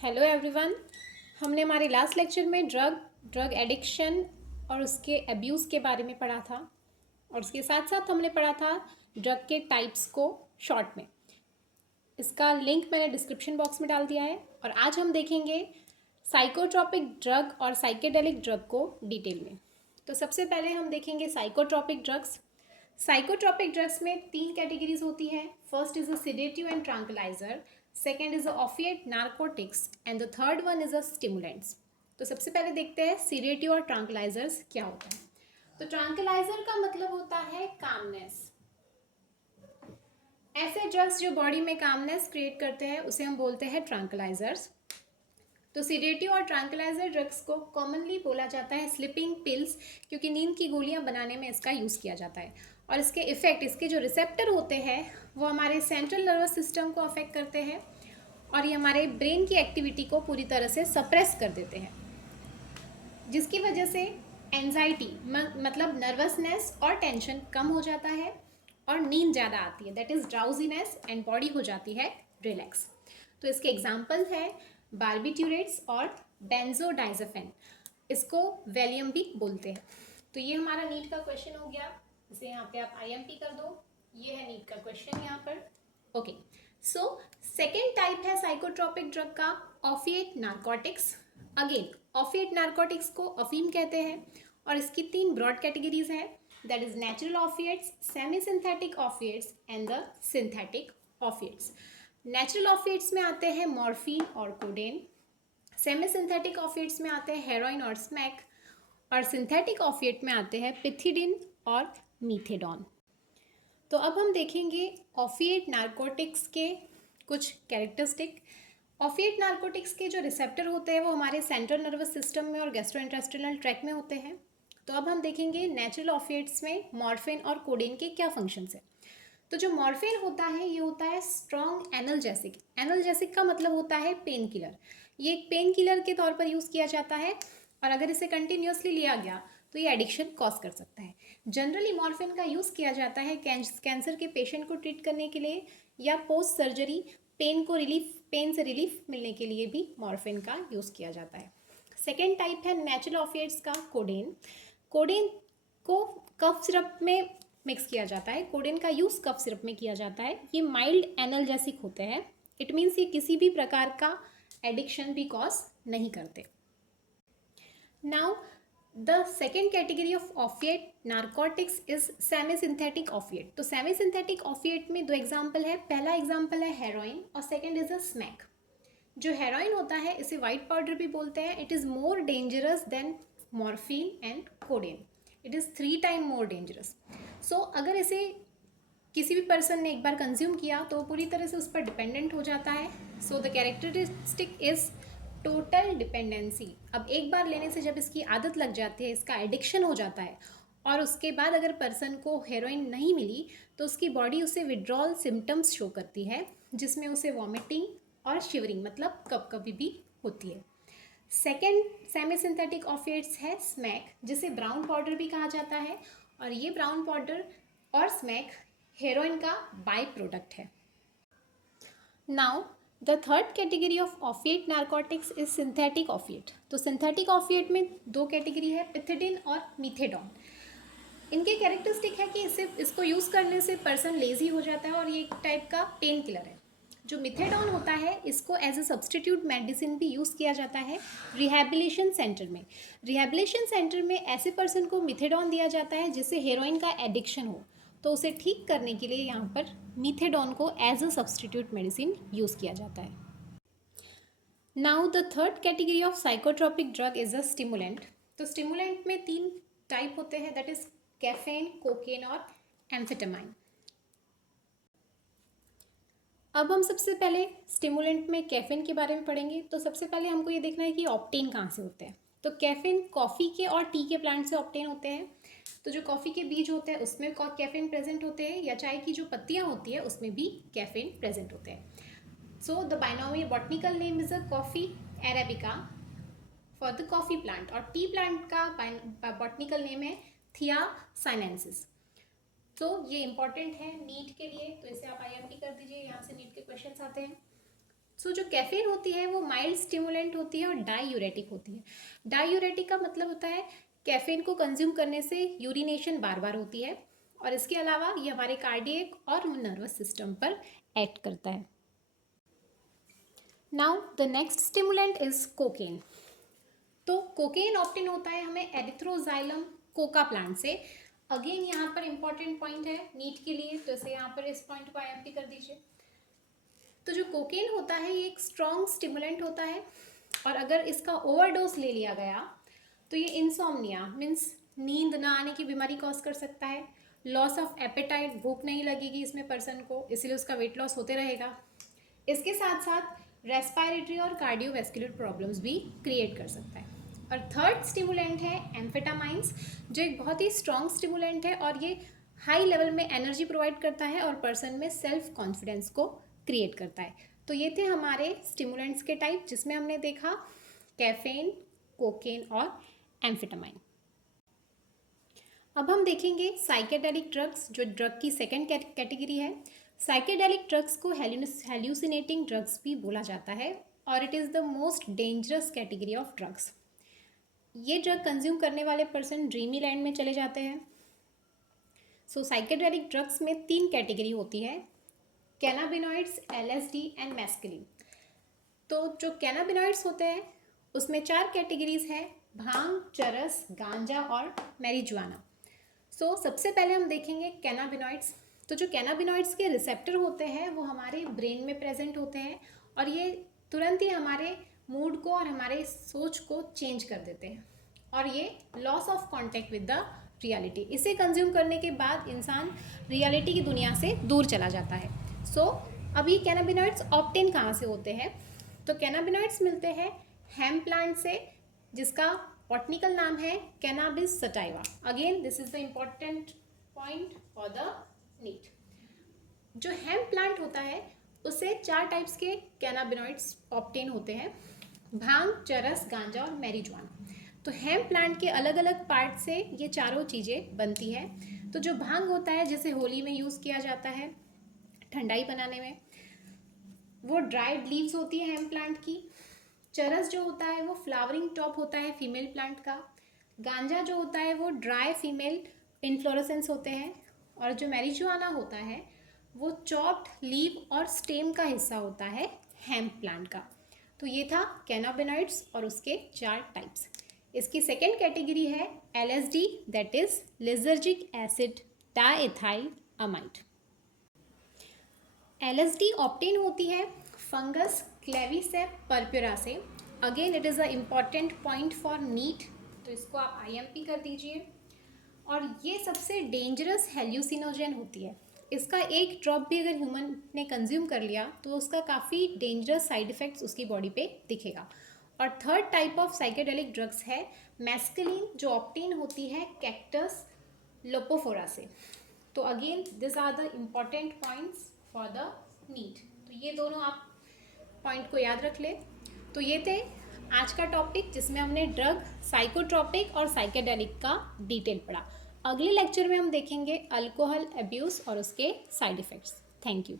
Hello everyone. हमने हमारे last lecture में ड्रग एडिक्शन और उसके अब्यूज़ के बारे में पढ़ा था और उसके साथ साथ हमने पढ़ा था ड्रग के टाइप्स को शॉर्ट में। इसका लिंक मैंने डिस्क्रिप्शन बॉक्स में डाल दिया है और आज हम देखेंगे साइकोट्रॉपिक ड्रग और साइकेडेलिक ड्रग को डिटेल में। तो सबसे पहले हम देखेंगे साइकोट्रॉपिक ड्रग्स। साइकोट्रॉपिक ड्रग्स में 3 कैटेगरीज होती है। First is a sedative and tranquilliser, second is a opiate narcotics and the third one is a stimulants. तो सबसे पहले देखते हैं सिडेटिव और ट्रैंक्विलाइजर्स क्या होता है। तो ट्रैंक्विलाइजर का मतलब होता है कामनेस। ऐसे ड्रग्स जो बॉडी में कामनेस क्रिएट करते हैं उसे हम बोलते हैं ट्रैंक्विलाइजर्स। तो सिडेटिव और ट्रैंक्विलाइजर ड्रग्स को कॉमनली बोला जाता है स्लीपिंग पिल्स, क्योंकि नींद की गोलियां बनाने में इसका यूज़ किया जाता है और इसके इफ़ेक्ट, इसके जो रिसेप्टर होते हैं वो हमारे सेंट्रल नर्वस सिस्टम को अफेक्ट करते हैं और ये हमारे ब्रेन की एक्टिविटी को पूरी तरह से सप्रेस कर देते हैं, जिसकी वजह से एंजाइटी मतलब नर्वसनेस और टेंशन कम हो जाता है और नींद ज़्यादा आती है, that is drowsiness, and body हो जाती है रिलैक्स। तो इसके एग्जाम्पल है बार्बिट्यूरेट्स और बेंजोडाइजेपिन, इसको वैलियम भी बोलते हैं। तो ये हमारा नीट का क्वेश्चन हो गया, इसे यहाँ पे आप IMP कर दो। ये है नीट का क्वेश्चन यहाँ पर। ओके, सो सेकेंड टाइप है साइकोट्रॉपिक ड्रग का opiate narcotics. Again opiate narcotics को अफीम कहते हैं और इसकी 3 ब्रॉड कैटेगरीज है, that is natural opiates, semi synthetic opiates and the synthetic opiates. Natural opiates में आते हैं मॉर्फिन और कोडेन, सेमी सिंथेटिक ऑफिएट्स में आते हैं हेरोइन और स्मैक, और सिंथेटिक ऑफिएट में आते हैं पिथिडिन और मीथेडॉन। तो अब हम देखेंगे ऑफिएट नार्कोटिक्स के कुछ कैरेक्टरिस्टिक। ऑफिएट नार्कोटिक्स के जो रिसेप्टर होते हैं वो हमारे सेंट्रल नर्वस सिस्टम में और गैस्ट्रोइंटेस्टिनल ट्रैक्ट में होते हैं। तो अब हम देखेंगे नेचुरल ऑफिएट्स में मॉर्फिन और कोडेन के क्या फंक्शंस हैं। तो जो मॉर्फिन होता है ये होता है स्ट्रॉन्ग एनाल्जेसिक। एनाल्जेसिक का मतलब होता है पेन किलर। ये एक पेन किलर के तौर पर यूज़ किया जाता है और अगर इसे कंटिन्यूसली लिया गया तो ये एडिक्शन कॉज कर सकता है। जनरली मॉर्फिन का यूज़ किया जाता है कैंसर के पेशेंट को ट्रीट करने के लिए या पोस्ट सर्जरी पेन से रिलीफ मिलने के लिए भी मॉर्फिन का यूज़ किया जाता है। सेकेंड टाइप है नेचुरल ऑफिएट्स का कोडेन। कोडेन को कफ सिरप में मिक्स किया जाता है। कोडेन का यूज़ कफ सिरप में किया जाता है। ये माइल्ड एनाल्जेसिक होते हैं, इट मीन्स ये किसी भी प्रकार का एडिक्शन भी कॉज नहीं करते। Now the second category of opiate narcotics is semi synthetic opiate. तो सेमी सिंथेटिक ऑफिएट में 2 एग्जाम्पल है। पहला एग्जाम्पल है हेरोइन और सेकेंड इज अ स्मैक। जो हेरोइन होता है इसे वाइट पाउडर भी बोलते हैं। It is more dangerous than morphine and codeine, it is 3 time more dangerous. So अगर इसे किसी भी पर्सन ने एक बार कंज्यूम किया तो पूरी तरह से उस पर डिपेंडेंट हो जाता है। So the characteristic is total dependency. अब एक बार लेने से जब इसकी आदत लग जाती है, इसका एडिक्शन हो जाता है और उसके बाद अगर पर्सन को हेरोइन नहीं मिली तो उसकी बॉडी उसे विड्रॉल सिम्टम्स शो करती है, जिसमें उसे वॉमिटिंग और शिवरिंग मतलब कभी भी होती है। सेकेंड सेमी सिंथेटिक ऑफिएट्स है स्मैक, जिसे ब्राउन पाउडर भी कहा जाता है और ये ब्राउन पाउडर और स्मैक हेरोइन का बाई प्रोडक्ट है। Now the third category of opiate narcotics is synthetic opiate. तो सिंथेटिक ऑफिएट में 2 कैटेगरी है, पिथिडिन और मीथेडॉन। इनके कैरेक्टरिस्टिक है कि इसको यूज़ करने से पर्सन लेजी हो जाता है और ये एक टाइप का पेन किलर है। जो मिथेडॉन होता है इसको एज अ सब्सटीट्यूट मेडिसिन भी यूज़ किया जाता है रिहैबिलिटेशन सेंटर में। रिहैबिलिटेशन सेंटर में ऐसे पर्सन को मिथेडॉन दिया जाता है जिससे हेरोइन का एडिक्शन हो, तो उसे ठीक करने के लिए यहाँ पर मिथेडॉन को as a substitute medicine use किया जाता है। Now the third category of psychotropic drug is a stimulant. तो स्टिमुलेंट में 3 टाइप होते हैं, दैट इज कैफीन, कोकेन और एम्फेटामाइन। अब हम सबसे पहले स्टिमुलेंट में कैफीन के बारे में पढ़ेंगे। तो सबसे पहले हमको ये देखना है कि ऑप्टेन कहाँ से होते हैं। तो कैफीन कॉफ़ी के और टी के प्लांट से ऑप्टेन होते हैं। तो जो कॉफ़ी के बीज होते हैं उसमें कैफीन प्रेजेंट होते हैं, या चाय की जो पत्तियाँ होती है उसमें भी कैफीन प्रेजेंट होते हैं। So the binomial botanical name is a coffee arabica for the coffee plant, और टी प्लांट का बॉटनिकल नेम है थिया साइनेंसिस। तो ये इंपॉर्टेंट है नीट के लिए, तो इसे आप IMP कर दीजिए, यहाँ से नीट के क्वेश्चंस आते हैं। सो जो कैफीन होती है वो माइल्ड स्टिमुलेंट होती है और डायूरेटिक होती है। डायूरेटिक का मतलब होता है कैफीन को कंज्यूम करने से यूरिनेशन बार बार होती है, और इसके अलावा ये हमारे कार्डियक और नर्वस सिस्टम पर एक्ट करता है। Now the next stimulant is cocaine. तो कोकेन ऑप्टेन होता है हमें एरिथ्रोजाइलम कोका प्लांट से। अगेन यहाँ पर इंपॉर्टेंट पॉइंट है नीट के लिए, तो इसे यहाँ पर इस पॉइंट को IMP कर दीजिए। तो जो कोकेन होता है ये एक स्ट्रॉन्ग स्टिमुलेंट होता है, और अगर इसका ओवरडोज ले लिया गया तो ये इंसोम्निया मीन्स नींद ना आने की बीमारी कॉज कर सकता है, लॉस ऑफ एपेटाइट, भूख नहीं लगेगी इसमें पर्सन को, इसलिए उसका वेट लॉस होते रहेगा। इसके साथ साथ रेस्पिरेटरी और कार्डियोवैस्कुलर प्रॉब्लम्स भी क्रिएट कर सकता है। और थर्ड स्टिमुलेंट है एम्फेटामाइंस, जो एक बहुत ही स्ट्रॉन्ग स्टिमुलेंट है और ये हाई लेवल में एनर्जी प्रोवाइड करता है और पर्सन में सेल्फ कॉन्फिडेंस को क्रिएट करता है। तो ये थे हमारे स्टिमुलेंट्स के टाइप, जिसमें हमने देखा कैफीन, कोकेन और एम्फेटामाइन। अब हम देखेंगे साइकेडेलिक ड्रग्स, जो ड्रग की सेकेंड कैटेगरी है। साइकेडेलिक ड्रग्स को हेल्यूसिनेटिंग ड्रग्स भी बोला जाता है, और it is the most dangerous category of drugs. ये ड्रग कंज्यूम करने वाले पर्सन ड्रीमी लैंड में चले जाते हैं। सो साइकेडेलिक ड्रग्स में 3 कैटेगरी होती है, कैनाबिनॉइड्स, LSD एंड मैस्कलिन। तो जो कैनाबिनॉइड्स होते हैं उसमें 4 कैटेगरीज है, भांग, चरस, गांजा और मैरिजुआना। सो सबसे पहले हम देखेंगे कैनाबिनॉइड्स। तो जो कैनाबिनॉइड्स के रिसेप्टर होते हैं वो हमारे ब्रेन में प्रेजेंट होते हैं, और ये तुरंत ही हमारे मूड को और हमारे सोच को चेंज कर देते हैं, और ये loss of contact with the reality, इसे कंज्यूम करने के बाद इंसान रियलिटी की दुनिया से दूर चला जाता है। सो अब ये कैनाबिनॉइड्स ऑब्टेन कहाँ से होते हैं? तो कैनाबिनॉइड्स मिलते हैं हेम्प प्लांट से, जिसका बॉटनिकल नाम है cannabis sativa. Again this is the important point for the NEET. जो हेम्प प्लांट होता है उससे 4 टाइप्स के कैनाबिनॉइड्स ऑब्टेन होते हैं, भांग, चरस, गांजा और मैरिजुआना। तो हेम्प प्लांट के अलग अलग पार्ट से ये चारों चीज़ें बनती है। तो जो भांग होता है जैसे होली में यूज़ किया जाता है ठंडाई बनाने में, वो ड्राइड लीव्स होती है हेम्प प्लांट की। चरस जो होता है वो फ्लावरिंग टॉप होता है फीमेल प्लांट का। गांजा जो होता है वो ड्राई फीमेल इन्फ्लोरेसेंस होते हैं, और जो मैरिजुआना होता है वो चॉप्ड लीव और स्टेम का हिस्सा होता है हेम्प प्लांट का। तो ये था कैनाबिनॉइड्स और उसके 4 टाइप्स। इसकी सेकेंड कैटेगरी है LSD, that is lysergic acid diethyl amide. LSD obtain होती है फंगस क्लेविसेप पर्प्यूरा से। Again it is a important point for NEET, तो इसको आप IMP कर दीजिए। और ये सबसे डेंजरस हेल्यूसिनोजन होती है। इसका एक ड्रॉप भी अगर ह्यूमन ने कंज्यूम कर लिया तो उसका काफ़ी डेंजरस साइड इफ़ेक्ट्स उसकी बॉडी पे दिखेगा। और third type of psychedelic drugs है मैस्कलिन, जो ऑब्टेन होती है कैक्टस लोपोफोरा से। तो again this are the important points for the NEET. तो ये दोनों आप पॉइंट को याद रख ले। तो ये थे आज का टॉपिक, जिसमें हमने ड्रग, साइकोट्रॉपिक और साइकेडेलिक का डिटेल पढ़ा। अगले लेक्चर में हम देखेंगे अल्कोहल अब्यूज़ और उसके साइड इफ़ेक्ट्स। Thank you.